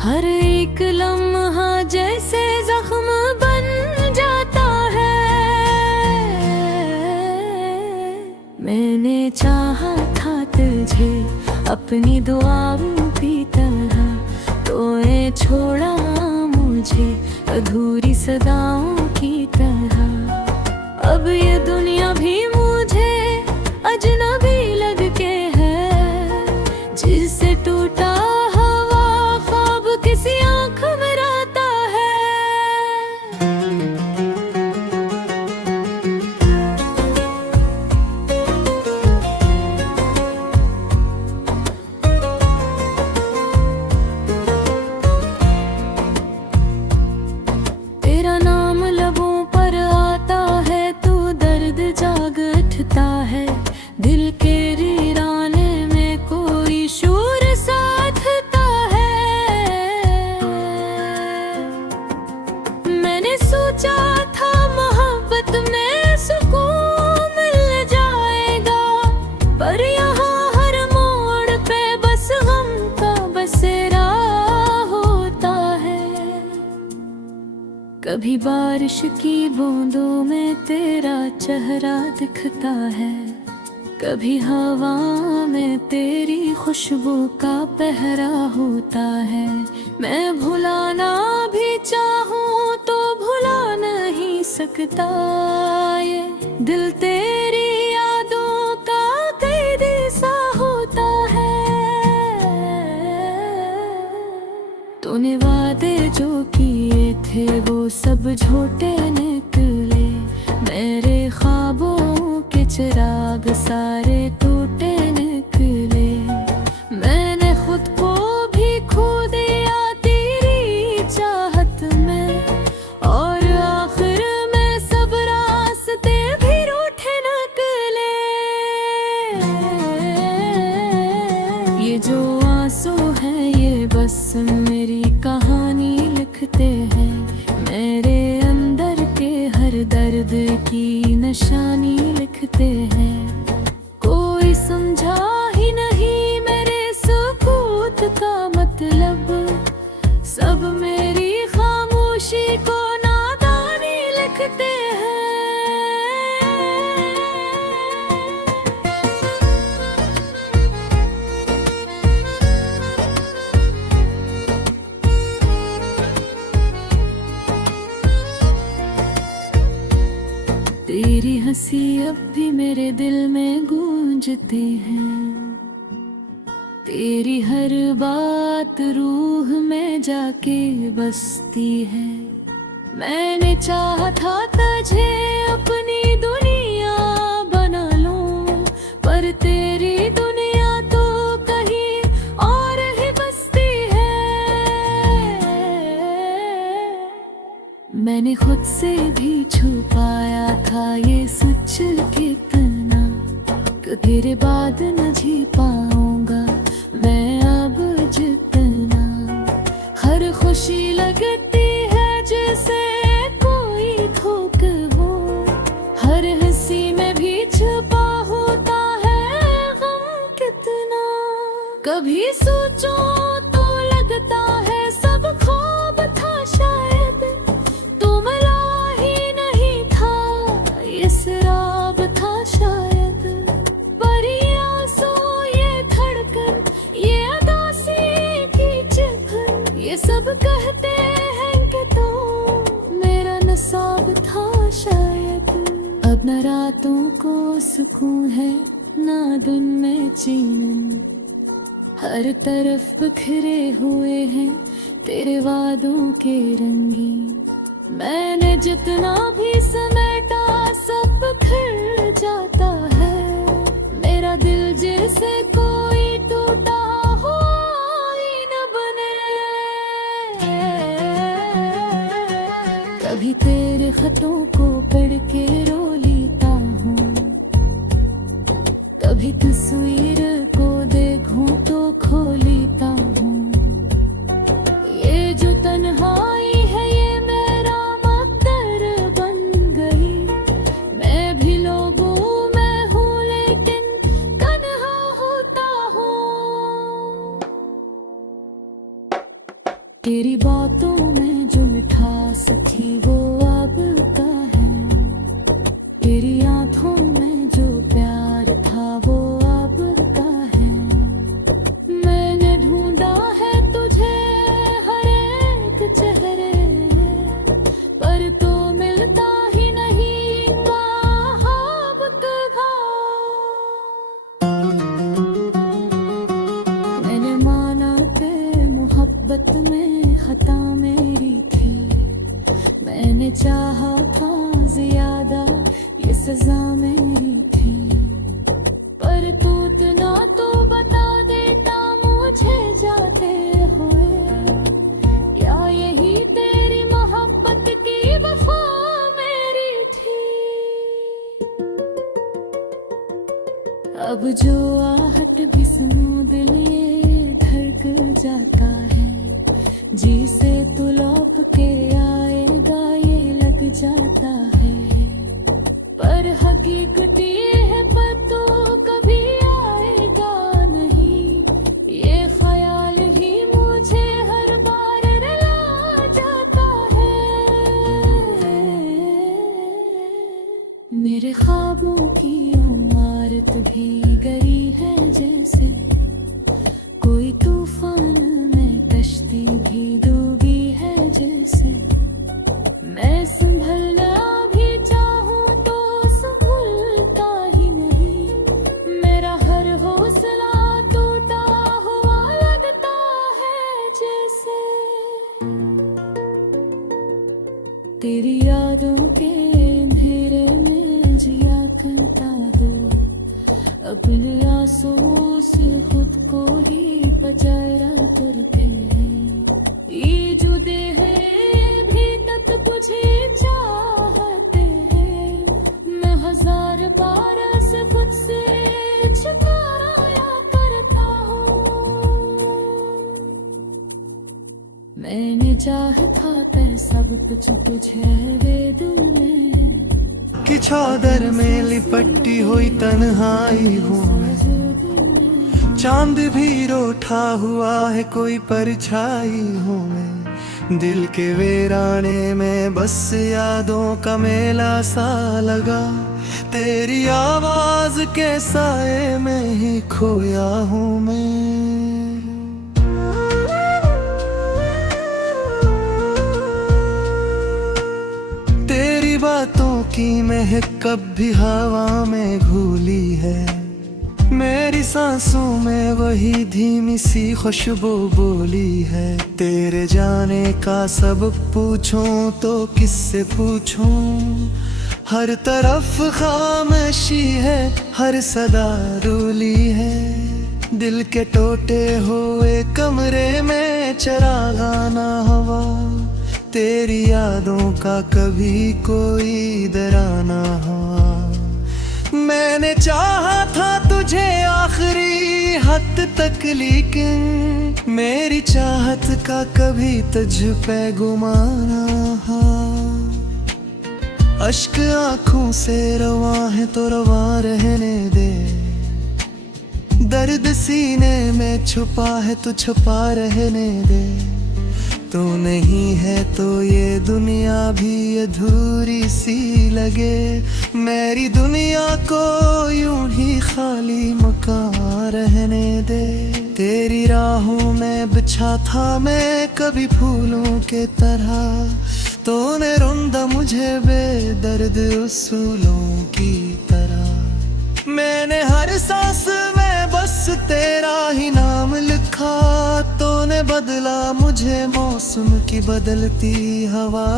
हर एक लम्हा जैसे जख्म बन जाता है। मैंने चाहा था तुझे अपनी दुआओं की तरह, तूने छोड़ा मुझे अधूरी सदाओं की तरह। अब ये दुनिया भी मुझे अजनबी लग के है, जिससे टूटा हवा ख्वाब किसी आँख में रहता है। तेरा नाम लबों पर आता है, तू दर्द जाग उठता है। दिल के वीराने में कोई शूर साथता है। मैंने सोचा था मोहब्बत में सुकून मिल जाएगा, पर यहाँ हर मोड़ पे बस गम का बसेरा होता है। कभी बारिश की बूंदों में तेरा चेहरा दिखता है, कभी हवा में तेरी खुशबू का पहरा होता है। मैं भुलाना भी चाहूँ तो भुला नहीं सकता, ये दिल तेरी यादों का कैदी सा होता है। तूने वादे जो किए थे वो सब झूठे निकले, मेरे ख्वाबों के चिराग सारे टूटे निकले। मैंने खुद को भी खो दिया तेरी चाहत में, और आखिर में सब रास्ते भी रूठे निकले। ये जो आंसू हैं ये बस मेरी कहानी लिखते हैं, मेरे अंदर के हर दर्द की निशानी लिखते हैं। कोई समझा ही नहीं मेरे सुकूत का मतलब, सब मेरी खामोशी को नादानी लिखते हैं। तेरी हंसी अब भी मेरे दिल में गूंजती है, तेरी हर बात रूह में जाके बसती है। मैंने चाहा था तुझे अपनी दुनिया बना लूं, पर तेरी दुनिया तो कहीं और ही बसती है। मैंने खुद से भी छुपाया था ये सच कितना, कि तेरे बाद न जी पाऊंगा मैं अब जितना। हर खुशी लगती है जैसे कोई धोख हो, हर हंसी में भी छुपा होता है गम कितना। कभी सोचो तो लगता है सब ख्वाब था शायद, तू मिला ही नहीं था ये शराब था शायद। पर ये आंसू ये धड़कन ये अदासी की चिपन, ये सब कहते हैं कि तू मेरा नसाब था शायद। अब न रातों को सुकून है ना दिन में चैन, हर तरफ बिखरे हुए हैं तेरे वादों के रंगीन। मैंने जितना भी समेटा सब बिखर जाता है, मेरा दिल जैसे कोई टूटा हुआ ही न बने। कभी तेरे खतों को पढ़ के रो लेता हूँ, कभी तस्वीर को देखूं तो खो लेता हूँ। ये जो तन्हाई है ये मेरा मकदर बन गई, मैं भी लोगों में हूँ लेकिन तन्हा होता हूँ। तेरी बातों में जो मिठास थी वो अब का है, तेरी आंखों में जो प्यार था वो अब का है। मैंने ढूंढा है तुझे हर एक चेहरे पर, तो मिलता ही नहीं मोहब्बत का। मैंने माना कि मोहब्बत में खता मेरी थी, मैंने चाहा था ज्यादा ये सजा मेरी थी, पर तू इतना तो बता देता मुझे जाते हुए, क्या यही तेरी मोहब्बत की वफा मेरी थी। अब जो आहट भी सुनो दिल ये धड़क जाता है, जी से तू लौट के आएगा ये लग जाता है, पर हकीकत ये है पर तू कभी आएगा नहीं, ये ख्याल ही मुझे हर बार रुला जाता है। मेरे ख्वाबों की इमारत भी गरी है जैसे, कोई तूफान में कश्ती भी डूबी है जैसे, मैं संभलना भी चाहूं तो संभलता ही नहीं, मेरा हर हौसला टूटा हुआ लगता है जैसे। तेरी यादों के अंधेरे में जिया करता हो, अपने आंसुओं से खुद को ही बचाया करते हैं, ये जो देह भी तक तुझे चाहते हैं, मैं हजार बार से खुद से छिपाया करता हूँ। मैंने चाहा था तय सब कुछ तुझे दे दूं मैं, कि चादर में लिपटी हुई तन्हाई हूँ मैं, चांद भी रोठा हुआ है कोई परछाई हूँ मैं, दिल के वीराने में बस यादों का मेला सा लगा, तेरी आवाज के साए में ही खोया हूँ मैं। तेरी बातों की महक कभी हवा में घुली है, मेरी सांसों में वही धीमी सी खुशबू बोली है, तेरे जाने का सब पूछूं तो किससे पूछूं, हर तरफ खामोशी है हर सदा रूली है, दिल के टूटे हुए कमरे में चरागा ना हवा, तेरी यादों का कभी कोई डराना हुआ। मैंने चाहा था तुझे आखिरी हद तक, लेकिन मेरी चाहत का कभी तुझ पे गुमाना हा। अश्क आंखों से रवा है तो रवा रहने दे, दर्द सीने में छुपा है तो छुपा रहने दे, तू नहीं है तो ये दुनिया भी अधूरी सी लगे, मेरी दुनिया को यूं ही खाली मकान रहने दे। तेरी राहों में बिछा था मैं कभी फूलों के तरह, तूने रुंधा मुझे बेदर्द उसूलों की तरह, मैंने हर सांस में बस तेरा ही नाम लिखा, तूने बदला मुझे मौसम की बदलती हवा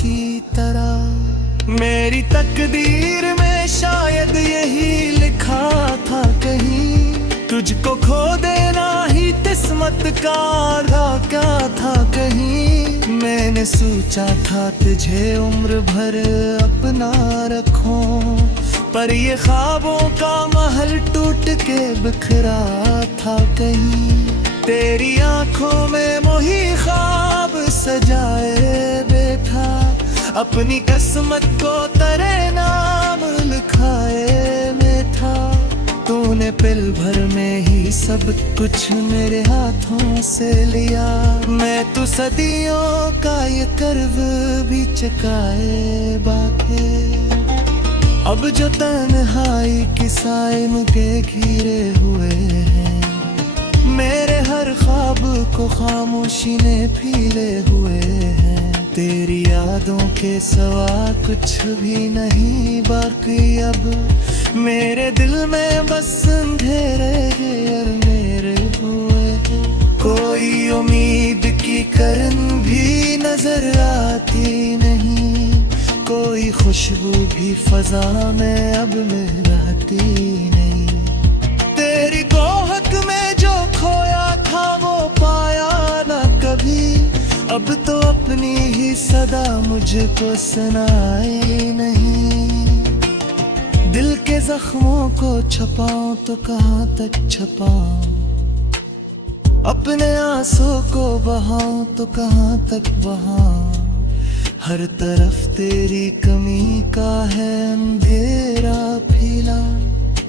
की तरह, मेरी तकदीर में शायद यही लिखा था कहीं, तुझको खो देना ही किस्मत का क्या था कहीं, मैंने सोचा था तुझे उम्र भर अपना रखूं, पर ये ख्वाबों का महल टूट के बिखरा था कहीं, तेरी आंखों में मोही ख्वाब सजाए बैठा, अपनी किस्मत को तेरे नाम लिखाए बैठा, तूने तूने पल भर में ही सब कुछ मेरे हाथों से लिया। मैं तो सदियों का ये कर्व भी चुकाए बाके। अब जो तन्हाई की साए मुझे घिरे हुए हैं, मेरे हर ख्वाब को खामोशी ने पीले हुए हैं। तेरी यादों के सिवा कुछ भी नहीं बाकी अब मेरे दिल में, बस अंधेरे और मेरे हुए हैं। कोई उम्मीद की किरण भी नजर आती नहीं, कोई खुशबू भी फजा में अब में रहती नहीं। तेरी गोहक में जो खोया था वो पाया ना कभी, अब तो अपनी ही सदा मुझको सुनाई नहीं। दिल के जख्मों को छुपाऊं तो कहाँ तक छुपाऊं, अपने आंसू को बहाऊं तो कहाँ तक बहाऊं। हर तरफ तेरी कमी का है अंधेरा फैला,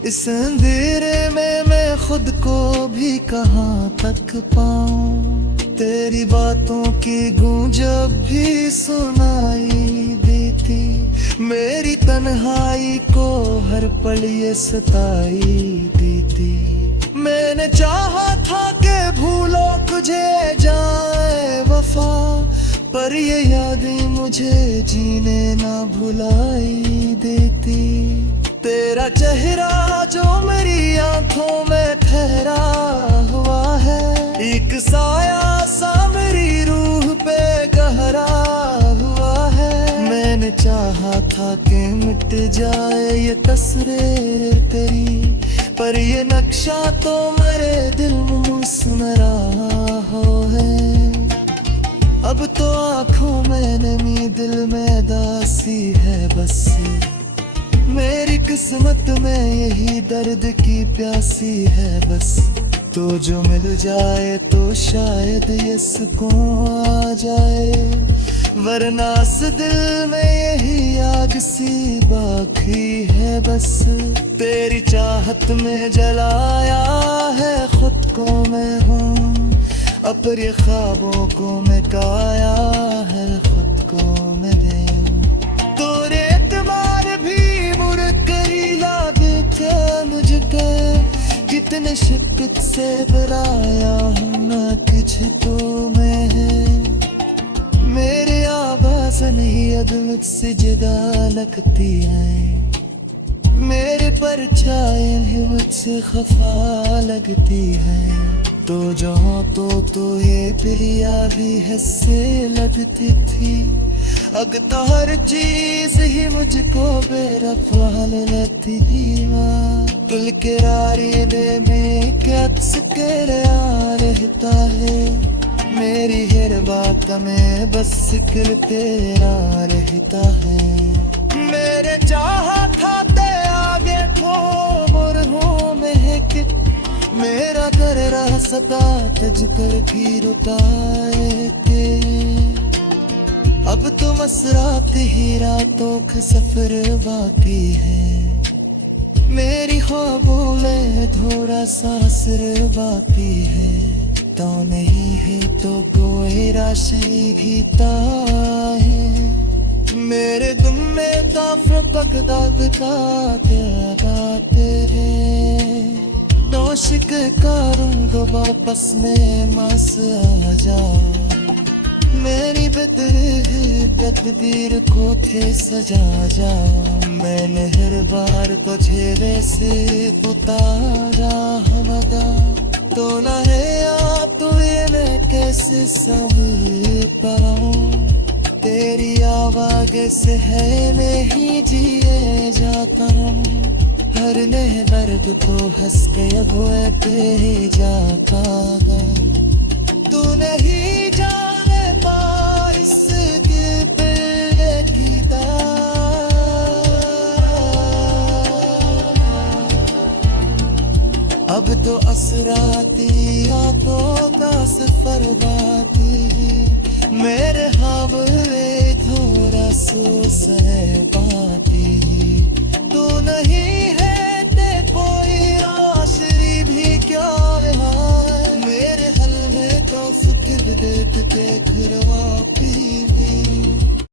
इस अंधेरे में मैं खुद को भी कहाँ तक पाऊं। तेरी बातों की गूंज अब भी सुनाई देती, मेरी तन्हाई को हर पल ये सताई देती। मैंने चाहा था कि भूलो तुझे जाए वफा, पर ये यादें मुझे जीने ना भुलाई देती। तेरा चेहरा जो मेरी आंखों में ठहरा हुआ है, एक साया सा मेरी रूह पे गहरा हुआ है। मैंने चाहा था कि मिट जाए ये तस्वीर तेरी, पर ये नक्शा तो मेरे दिल में मुस्कुरा हो है। अब तो आंखों में नमी, दिल में दासी है बस, मेरी किस्मत में यही दर्द की प्यासी है बस। तो जो मिल जाए तो शायद ये सुकून आ जाए, वरना इस दिल में यही आग सी बाकी है बस। तेरी चाहत में जलाया है खुद को मैं हूँ, अपने ख्वाबों को मैं काया है खुद को मैं दूं। तोरे एतबार भी मुड़ कर लागते मुझको, कितने शिद्दत से बनाया हूँ ना कुछ तो मैं है। मेरी आवाज़ नहीं अब मुझसे जुदा लगती है, मेरे परछाए ही मुझसे खफा लगती है। तो जहाँ तो ये प्रिया भी हंसे लगती थी, अब तो हर चीज ही मुझको बेरफाल लगती थी। दिल के रारीने में क्या आ रहता है, मेरी हर बात में बस जिक्र तेरा रहता है। मेरे चाहा था ते आगे ठोर हो महक, मेरा कर रहा सदा तज कर भी रुकाए के। अब तो मसरात ही रातों का सफर बाकी है, मेरी ख्वाबों में थोड़ा सा असर बाकी है। तो नहीं है तो कोई राशि भीता है, मेरे तुम में काफर पग दाग गाते हैं। नौशिक करूँ वापस में मास आ जा, मेरी तकदीर को थे सजा जा। मैंने हर बार तुझे वैसे उतारा हमदा, तो न है या तो ये मैं कैसे समझ पाऊं। तेरी आवाज़ से है नहीं जिए जाता हूँ, हर नए दर्द को हंस के वो पे जाता गा। तू नहीं जाने मारिस के पे की अब तो असराती आंखों का सफर बाती, मेरे हमले थोड़ा सोच है बाती। तू नहीं है ते कोई आश रहवा